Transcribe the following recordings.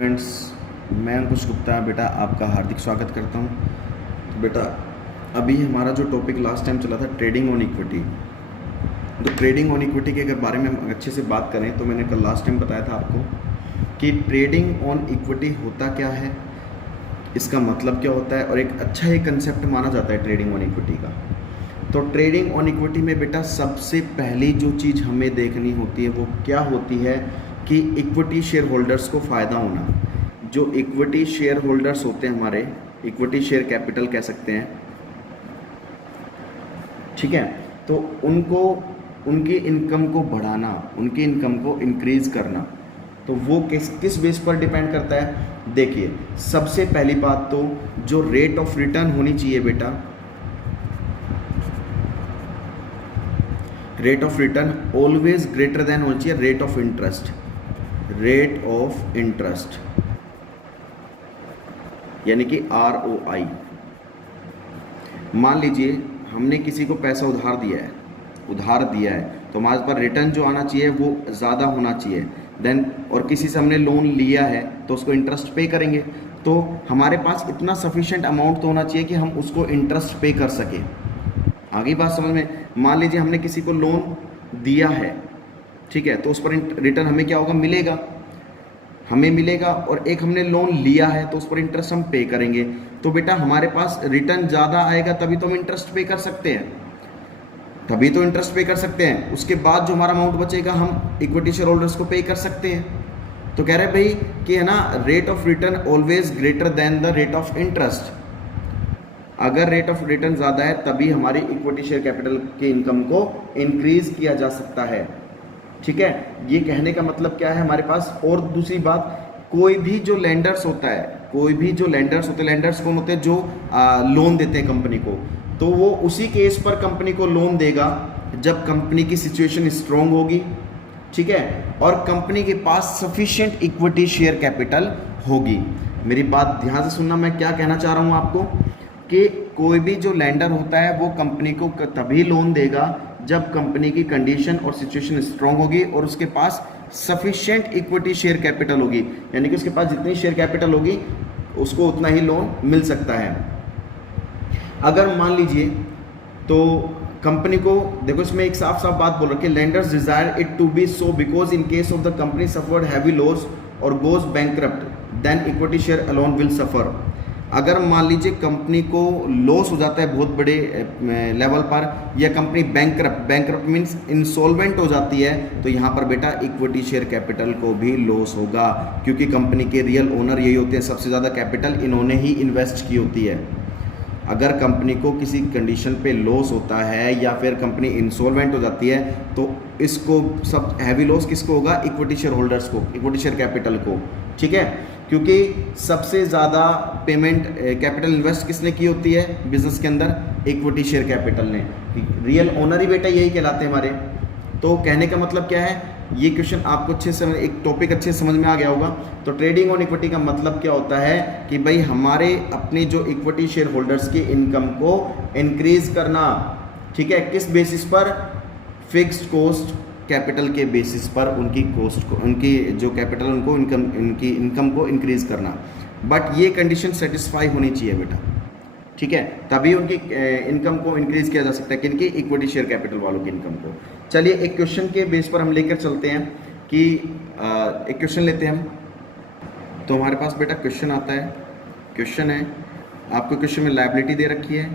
Friends, मैं अंकुश गुप्ता बेटा आपका हार्दिक स्वागत करता हूं। तो बेटा अभी हमारा जो टॉपिक लास्ट टाइम चला था ट्रेडिंग ऑन इक्विटी। तो ट्रेडिंग ऑन इक्विटी के अगर बारे में हम अच्छे से बात करें तो मैंने कल लास्ट टाइम बताया था आपको कि ट्रेडिंग ऑन इक्विटी होता क्या है, इसका मतलब क्या होता है और एक अच्छा एक कंसेप्ट माना जाता है ट्रेडिंग ऑन इक्विटी का। तो ट्रेडिंग ऑन इक्विटी में बेटा सबसे पहली जो चीज़ हमें देखनी होती है वो क्या होती है कि इक्विटी शेयर होल्डर्स को फ़ायदा होना। जो इक्विटी शेयर होल्डर्स होते हैं हमारे, इक्विटी शेयर कैपिटल कह सकते हैं, ठीक है। तो उनको उनकी इनकम को बढ़ाना, उनकी इनकम को इंक्रीज करना, तो वो किस बेस पर डिपेंड करता है। देखिए सबसे पहली बात तो जो रेट ऑफ रिटर्न होनी चाहिए बेटा, rate of return always greater than होनी चाहिए rate of interest. Rate of interest यानी कि ROI। मान लीजिए हमने किसी को पैसा उधार दिया है तो हमारे पास रिटर्न जो आना चाहिए वो ज़्यादा होना चाहिए देन, और किसी से हमने लोन लिया है तो उसको इंटरेस्ट पे करेंगे, तो हमारे पास इतना सफिशिएंट अमाउंट तो होना चाहिए कि हम उसको इंटरेस्ट पे कर सकें। आगे बात समझ में। मान लीजिए हमने किसी को लोन दिया है, ठीक है, तो उस पर रिटर्न हमें क्या होगा, हमें मिलेगा, और एक हमने लोन लिया है तो उस पर इंटरेस्ट हम पे करेंगे। तो बेटा हमारे पास रिटर्न ज़्यादा आएगा तभी तो हम इंटरेस्ट पे कर सकते हैं, उसके बाद जो हमारा अमाउंट बचेगा हम इक्विटी शेयर होल्डर्स को पे कर सकते हैं। तो कह रहे भाई कि है ना, rate of return always greater than the rate of interest. अगर रेट ऑफ रिटर्न ज़्यादा है तभी हमारी इक्विटी शेयर कैपिटल की इनकम को इंक्रीज किया जा सकता है, ठीक है। ये कहने का मतलब क्या है हमारे पास। और दूसरी बात, कोई भी जो लेंडर्स लेंडर्स कौन होते हैं, जो लोन देते हैं कंपनी को, तो वो उसी केस पर कंपनी को लोन देगा जब कंपनी की सिचुएशन स्ट्रांग होगी, ठीक है, और कंपनी के पास सफिशिएंट इक्विटी शेयर कैपिटल होगी। मेरी बात ध्यान से सुनना, मैं क्या कहना चाह रहा हूँ आपको कि कोई भी जो लेंडर होता है वो कंपनी को तभी लोन देगा जब कंपनी की कंडीशन और सिचुएशन स्ट्रांग होगी और उसके पास सफिशिएंट इक्विटी शेयर कैपिटल होगी, यानी कि उसके पास जितनी शेयर कैपिटल होगी उसको उतना ही लोन मिल सकता है। अगर मान लीजिए तो कंपनी को, देखो इसमें एक साफ साफ बात बोल रखी है, lenders desire it to be so because in case of the company suffered heavy loss और goes bankrupt then equity share alone will suffer. अगर मान लीजिए कंपनी को लॉस हो जाता है बहुत बड़े लेवल पर, या कंपनी बैंकरप्ट मीन्स इंसॉल्वेंट हो जाती है, तो यहाँ पर बेटा इक्विटी शेयर कैपिटल को भी लॉस होगा, क्योंकि कंपनी के रियल ओनर यही होते हैं, सबसे ज़्यादा कैपिटल इन्होंने ही इन्वेस्ट की होती है। अगर कंपनी को किसी कंडीशन पे लॉस होता है या फिर कंपनी इंसॉल्वेंट हो जाती है तो इसको सब हैवी लॉस किसको होगा, इक्विटी शेयर होल्डर्स को, इक्विटी शेयर कैपिटल को, ठीक है, क्योंकि सबसे ज़्यादा पेमेंट कैपिटल इन्वेस्ट किसने की होती है बिजनेस के अंदर, इक्विटी शेयर कैपिटल ने। रियल ओनर ही बेटा यही कहलाते हैं हमारे। तो कहने का मतलब क्या है, ये क्वेश्चन आपको अच्छे से, एक टॉपिक अच्छे समझ में आ गया होगा। तो ट्रेडिंग ऑन इक्विटी का मतलब क्या होता है कि भाई हमारे अपनी जो इक्विटी शेयर होल्डर्स की इनकम को इंक्रीज करना, ठीक है, किस बेसिस पर, फिक्स्ड कॉस्ट कैपिटल के बेसिस पर उनकी कॉस्ट को, उनकी जो कैपिटल उनको उनकी इनकम को इंक्रीज करना। बट ये कंडीशन सेटिस्फाई होनी चाहिए बेटा, ठीक है, तभी उनकी इनकम को इंक्रीज किया जा सकता है, किनकी, इक्विटी शेयर कैपिटल वालों की इनकम को। चलिए एक क्वेश्चन के बेस पर हम लेकर चलते हैं कि एक क्वेश्चन लेते हैं हम। तो हमारे पास बेटा क्वेश्चन आता है, क्वेश्चन है, आपको क्वेश्चन में लायबिलिटी दे रखी है,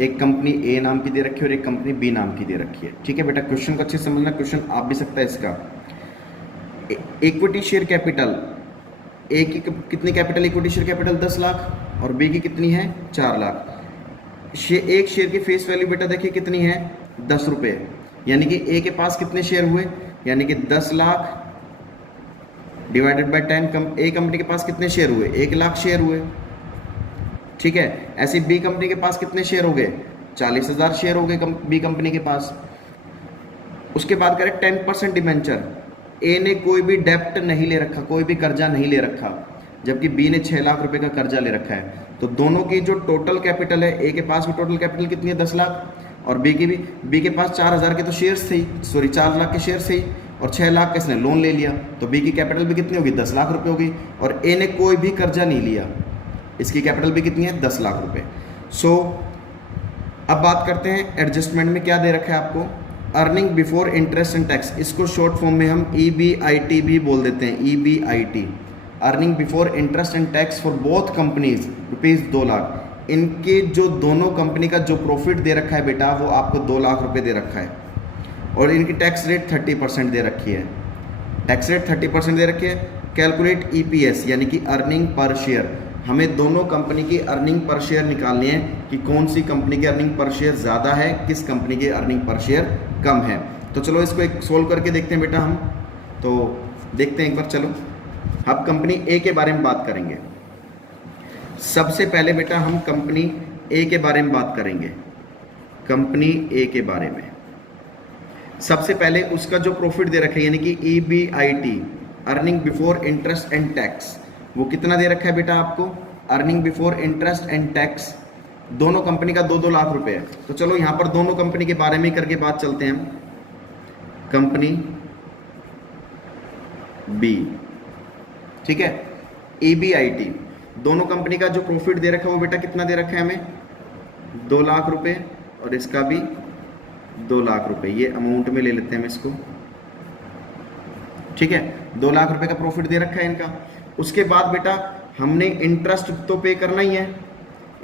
एक कंपनी ए नाम की दे रखी है और एक कंपनी बी नाम की दे रखी है, ठीक है बेटा। क्वेश्चन को अच्छे से समझना, क्वेश्चन आप भी सकता है इसका। इक्विटी शेयर कैपिटल, ए की कितनी capital, equity share capital 10 lakh और बी की कितनी है, 4 लाख। एक शेयर की फेस वैल्यू बेटा देखिए कितनी है, 10 रुपये, यानी कि ए के पास कितने शेयर हुए, यानी कि 10 lakh divided by 10। A company के पास कितने शेयर हुए, 1 लाख शेयर हुए, ठीक है। ऐसे बी कंपनी के पास कितने शेयर हो गए, 40,000 शेयर हो गए बी कंपनी के पास। उसके बाद करें 10% डिबेंचर, ए ने कोई भी डेप्ट नहीं ले रखा, कोई भी कर्जा नहीं ले रखा, जबकि बी ने 6 लाख रुपए का कर्जा ले रखा है। तो दोनों की जो टोटल कैपिटल है, ए के पास भी टोटल कैपिटल कितनी है, 10 लाख, और बी के पास 4,000 के तो शेयर्स थे, 4 लाख के शेयर्स थे, और 6 लाख का इसने लोन ले लिया, तो बी की कैपिटल भी कितनी होगी, 10 लाख रुपए होगी। और ए ने कोई भी कर्जा नहीं लिया, इसकी कैपिटल भी कितनी है, 10 लाख रुपए। सो अब बात करते हैं एडजस्टमेंट में क्या दे रखा है आपको, earning before interest and tax, इसको शॉर्ट फॉर्म में हम EBIT भी बोल देते हैं, EBIT, earning before interest and tax for both companies ₹2 lakh. इनके जो दोनों कंपनी का जो प्रॉफिट दे रखा है बेटा वो आपको 2 लाख रुपए दे रखा है, और इनकी टैक्स रेट 30% दे रखी है, टैक्स रेट 30% दे रखी है। कैलकुलेट EPS यानी कि अर्निंग पर शेयर, हमें दोनों कंपनी की अर्निंग पर शेयर निकालनी है कि कौन सी कंपनी की अर्निंग पर शेयर ज़्यादा है, किस कंपनी की अर्निंग पर शेयर कम है। तो चलो इसको एक सोल्व करके देखते हैं बेटा हम, तो देखते हैं एक बार। चलो अब कंपनी ए के बारे में बात करेंगे। सबसे पहले बेटा हम कंपनी ए के बारे में बात करेंगे, कंपनी ए के बारे में। सबसे पहले उसका जो प्रॉफिट दे रखा है यानी कि EBIT, earning before interest and tax, वो कितना दे रखा है बेटा आपको, earning before interest and tax, दोनों कंपनी का 2-2 लाख रुपए है। तो चलो यहाँ पर दोनों कंपनी के बारे में करके बात चलते हैं हम। कंपनी बी, ठीक है, EBIT, दोनों कंपनी का जो प्रॉफिट दे रखा है वो बेटा कितना दे रखा है हमें, 2 लाख रुपए, और इसका भी 2 लाख रुपए। ये अमाउंट में ले लेते हैं हम इसको, ठीक है, 2 लाख रुपए का प्रॉफिट दे रखा है इनका। उसके बाद बेटा हमने इंटरेस्ट तो पे करना ही है,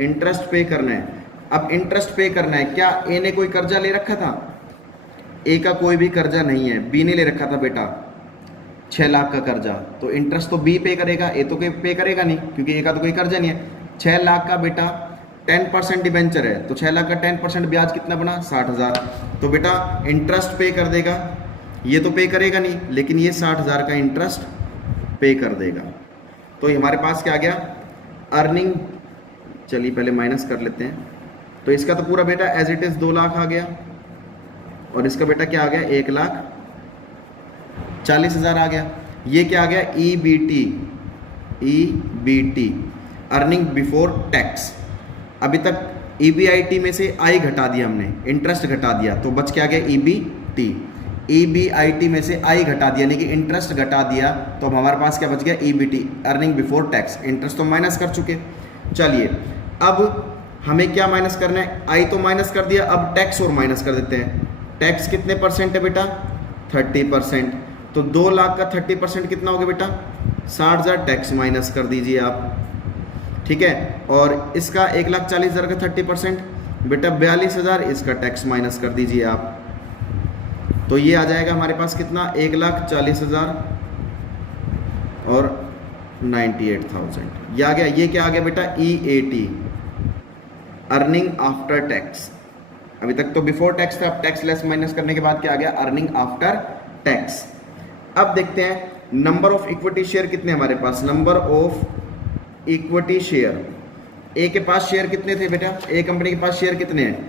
इंटरेस्ट पे करना है। अब इंटरेस्ट पे करना है, क्या ए ने कोई कर्जा ले रखा था, ए का कोई भी कर्जा नहीं है, बी ने ले रखा था बेटा 6 लाख का कर्जा, तो इंटरेस्ट तो बी पे करेगा, ए तो पे करेगा नहीं क्योंकि ए का तो कोई कर्जा नहीं है। 6 लाख का बेटा 10% डिबेंचर है, तो 6 लाख का 10% ब्याज कितना बना, 60,000, तो बेटा इंटरेस्ट पे कर देगा, ये तो पे करेगा नहीं लेकिन ये 60,000 का इंटरेस्ट पे कर देगा। तो हमारे पास क्या आ गया, अर्निंग, चलिए पहले माइनस कर लेते हैं, तो इसका तो पूरा बेटा एज इट इज 2 लाख आ गया, और इसका बेटा क्या आ गया, 1,40,000 आ गया। ये क्या आ गया, EBT, अर्निंग बिफोर टैक्स। अभी तक EBIT में से आई घटा दिया हमने, इंटरेस्ट घटा दिया, तो बच क्या गया, EBIT में से आई घटा दिया यानी कि इंटरेस्ट घटा दिया, तो अब हमारे पास क्या बच गया, EBT, earning before tax. Interest तो माइनस कर चुके। चलिए अब हमें क्या माइनस करना है, आई तो माइनस कर दिया, अब टैक्स और माइनस कर देते हैं। टैक्स कितने परसेंट है बेटा, 30%, तो 2 लाख का 30% कितना हो गया बेटा, 60,000, टैक्स माइनस कर दीजिए आप, ठीक है। और इसका 1,40,000 का 30% बेटा 42,000, इसका टैक्स माइनस कर दीजिए आप, तो ये आ जाएगा हमारे पास कितना, 1,40,000 और 98,000, ये आ गया। ये क्या आ गया बेटा, EAT, अर्निंग आफ्टर टैक्स। अभी तक तो बिफोर टैक्स था, अब टैक्स लेस माइनस करने के बाद क्या आ गया, अर्निंग आफ्टर टैक्स। अब देखते हैं नंबर ऑफ इक्विटी शेयर कितने हमारे पास, नंबर ऑफ इक्विटी शेयर। ए के पास शेयर कितने थे बेटा, ए कंपनी के पास शेयर कितने हैं,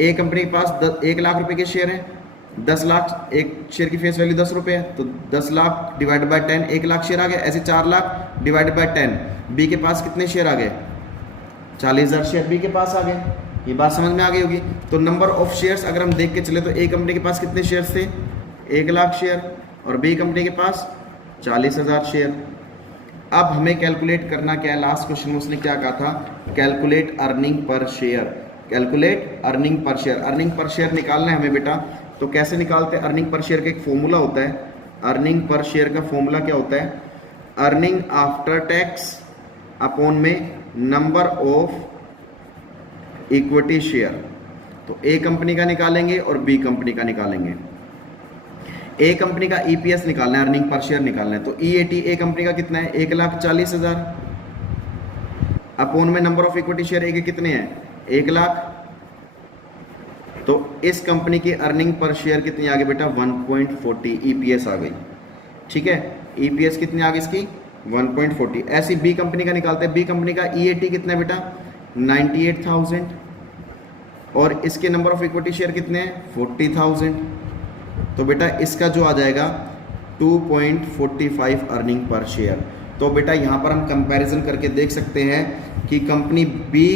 ए कंपनी के पास 1 लाख रुपए के शेयर हैं, 10 लाख, एक शेयर की फेस वैल्यू 10 रुपये है, तो 10 lakh divide by 10, 1 lakh share आ गए। ऐसे 4 लाख डिवाइड बाय 10, बी के पास कितने शेयर आ गए, 40,000 शेयर बी के पास आ गए। ये बात समझ में आ गई होगी। तो नंबर ऑफ शेयर्स अगर हम देख के चले तो ए कंपनी के पास कितने शेयर्स थे, 1 लाख शेयर, और बी कंपनी के पास 40,000 शेयर। अब हमें कैलकुलेट करना क्या है, लास्ट क्वेश्चन में उसने क्या कहा था, calculate earning per share, calculate earning per share. Earning per share निकालना है हमें बेटा, तो कैसे निकालते हैं, अर्निंग पर शेयर का एक फॉर्मूला होता है। अर्निंग पर शेयर का फॉर्मूला क्या होता है, अर्निंग आफ्टर टैक्स अपॉन में नंबर ऑफ इक्विटी शेयर। तो ए कंपनी का निकालेंगे और बी कंपनी का निकालेंगे। ए कंपनी का EPS निकालना है, अर्निंग पर शेयर निकालना है, तो EAT ए कंपनी का कितना है, 1,40,000 अपॉन में नंबर ऑफ इक्विटी शेयर ए के कितने हैं, 1 लाख। तो इस कंपनी की अर्निंग पर शेयर कितनी आ गई बेटा, 1.40 EPS आ गई, ठीक है। EPS कितनी आ गई इसकी, 1.40। ऐसी बी कंपनी का निकालते हैं, बी कंपनी का EAT कितना है बेटा, 98,000, और इसके नंबर ऑफ इक्विटी शेयर कितने हैं, 40,000। तो बेटा इसका जो आ जाएगा 2.45 अर्निंग पर शेयर। तो बेटा यहाँ पर हम कंपैरिजन करके देख सकते हैं कि कंपनी बी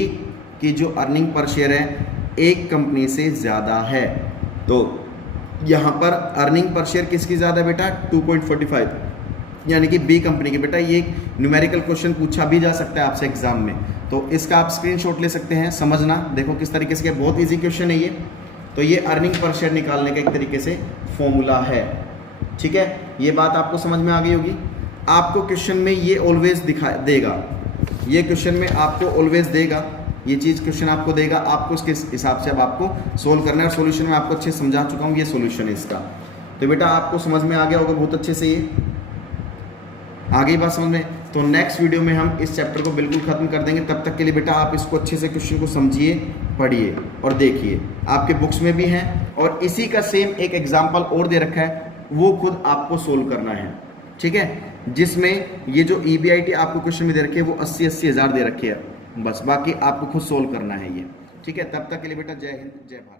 की जो अर्निंग पर शेयर है एक कंपनी से ज़्यादा है। तो यहाँ पर अर्निंग पर शेयर किसकी ज़्यादा बेटा 2.45, यानी कि बी कंपनी की। बेटा ये एक न्यूमेरिकल क्वेश्चन पूछा भी जा सकता है आपसे एग्जाम में, तो इसका आप स्क्रीनशॉट ले सकते हैं। समझना, देखो किस तरीके से, बहुत इजी क्वेश्चन है ये। तो ये अर्निंग पर शेयर निकालने का एक तरीके से फॉर्मूला है, ठीक है। ये बात आपको समझ में आ गई होगी। आपको क्वेश्चन में ये ऑलवेज दिखा देगा, ये क्वेश्चन में आपको ऑलवेज देगा, ये चीज़ क्वेश्चन आपको देगा, आपको उसके हिसाब से अब आपको सोल्व करना है। और सोल्यूशन में आपको अच्छे से समझा चुका हूँ, ये सोल्यूशन है इसका। तो बेटा आपको समझ में आ गया होगा बहुत अच्छे से, ये आ गई बात समझ में। तो नेक्स्ट वीडियो में हम इस चैप्टर को बिल्कुल खत्म कर देंगे। तब तक के लिए बेटा आप इसको अच्छे से क्वेश्चन को समझिए, पढ़िए और देखिए, आपके बुक्स में भी हैं। और इसी का सेम एक एग्जाम्पल और दे रखा है, वो खुद आपको सोल्व करना है, ठीक है। जिसमें ये जो EBIT आपको क्वेश्चन में दे रखे है वो 80-80 हज़ार दे रखे है, बस बाकी आपको खुद सोल्व करना है ये, ठीक है। तब तक के लिए बेटा जय हिंद जय भारत।